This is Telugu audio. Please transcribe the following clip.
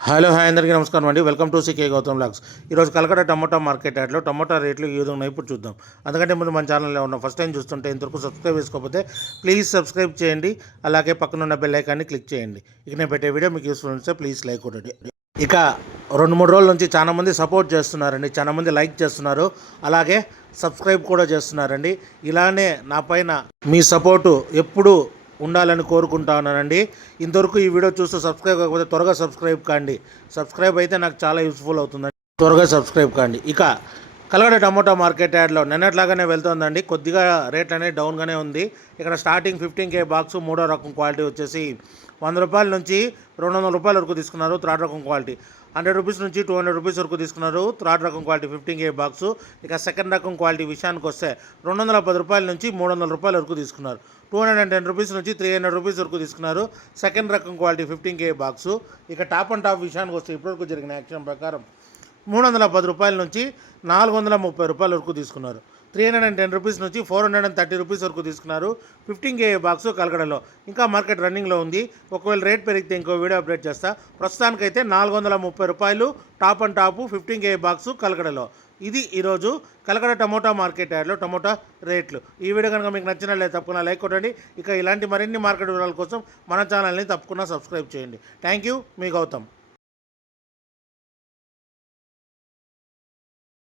హలో హాయ్ అందరికీ నమస్కారం అండి. Welcome to CK Gautam vlogs. ఈరోజు కలకడ టమోటా మార్కెట్ యార్డ్లో టమోటా రేట్లు ఏ విధంగా ఉన్నాయి ఇప్పుడు చూద్దాం. అందుకంటే ముందు మన ఛానల్లో ఉన్న ఫస్ట్ టైం చూస్తుంటే ఇంతవరకు సబ్స్క్రైబ్ చేసుకోకపోతే ప్లీజ్ సబ్స్క్రైబ్ చేయండి. అలాగే పక్కనున్న బెల్ ఐకాన్ని క్లిక్ చేయండి. ఇక నేను పెట్టే వీడియో మీకు యూస్ఫుల్ ఉంటే ప్లీజ్ లైక్ కొట్టండి. ఇక 2-3 రోజుల నుంచి చాలామంది సపోర్ట్ చేస్తున్నారండి, చాలామంది లైక్ చేస్తున్నారు, అలాగే సబ్స్క్రైబ్ కూడా చేస్తున్నారండి. ఇలానే నా పైన మీ సపోర్టు ఎప్పుడు ఉండాలని కోరుకుంటానండి. ఇంతవరకు ఈ వీడియో చూస్తూ సబ్స్క్రైబ్ కాకపోతే త్వరగా సబ్స్క్రైబ్ కాండి. సబ్స్క్రైబ్ అయితే నాకు చాలా యూస్ఫుల్ అవుతుందండి. త్వరగా సబ్స్క్రైబ్ కాండి. ఇక కలగడ టమోటా మార్కెట్ యార్డ్లో నిన్నట్లాగానే వెళ్తుందండి. కొద్దిగా రేట్ అనేది డౌన్గానే ఉంది. ఇక్కడ స్టార్టింగ్ 15K బాక్స్ మూడో రకం క్వాలిటీ వచ్చేసి 100 రూపాయల నుంచి 200 రూపాయల వరకు తీసుకున్నారు. థర్డ్ రకం క్వాలిటీ 100 రూపీస్ నుంచి 200 రూపీస్ వరకు తీసుకున్నారు. థర్డ్ రకం క్వాలిటీ 15K బాక్సు. ఇక సెకండ్ రకం క్వాలిటీ విషయానికి వస్తే 210 రూపాయల నుంచి 300 రూపాయల వరకు తీసుకున్నారు. 210 రూపీస్ నుంచి 300 రూపీస్ వరకు తీసుకున్నారు సెకండ్ రకం క్వాలిటీ 15K బాక్సు. ఇక టాప్ అండ్ టాప్ విషయానికి వస్తే ఇప్పటివరకు జరిగిన యాక్షన్ ప్రకారం 310 రూపాయల నుంచి 430 రూపాయల వరకు తీసుకున్నారు. 310 రూపీస్ నుంచి 430 రూపీస్ వరకు తీసుకున్నారు 15K బాక్సు కలకడలో. ఇంకా మార్కెట్ రన్నింగ్లో ఉంది. ఒకవేళ రేట్ పెరిగితే ఇంకో వీడియో అప్డేట్ చేస్తా. ప్రస్తుతానికైతే 430 రూపాయలు top and top 15K box కలకడలో. ఇది ఈరోజు కలకడ టమోటా మార్కెట్ యార్డ్లో టమోటా రేట్లు. ఈ వీడియో కనుక మీకు నచ్చినట్లయితే తప్పకుండా లైక్ కొట్టండి. ఇక ఇలాంటి మరిన్ని మార్కెట్ వివరాల కోసం మన ఛానల్ని తప్పకుండా సబ్స్క్రైబ్ చేయండి. థ్యాంక్ యూ, మీ గౌతమ్.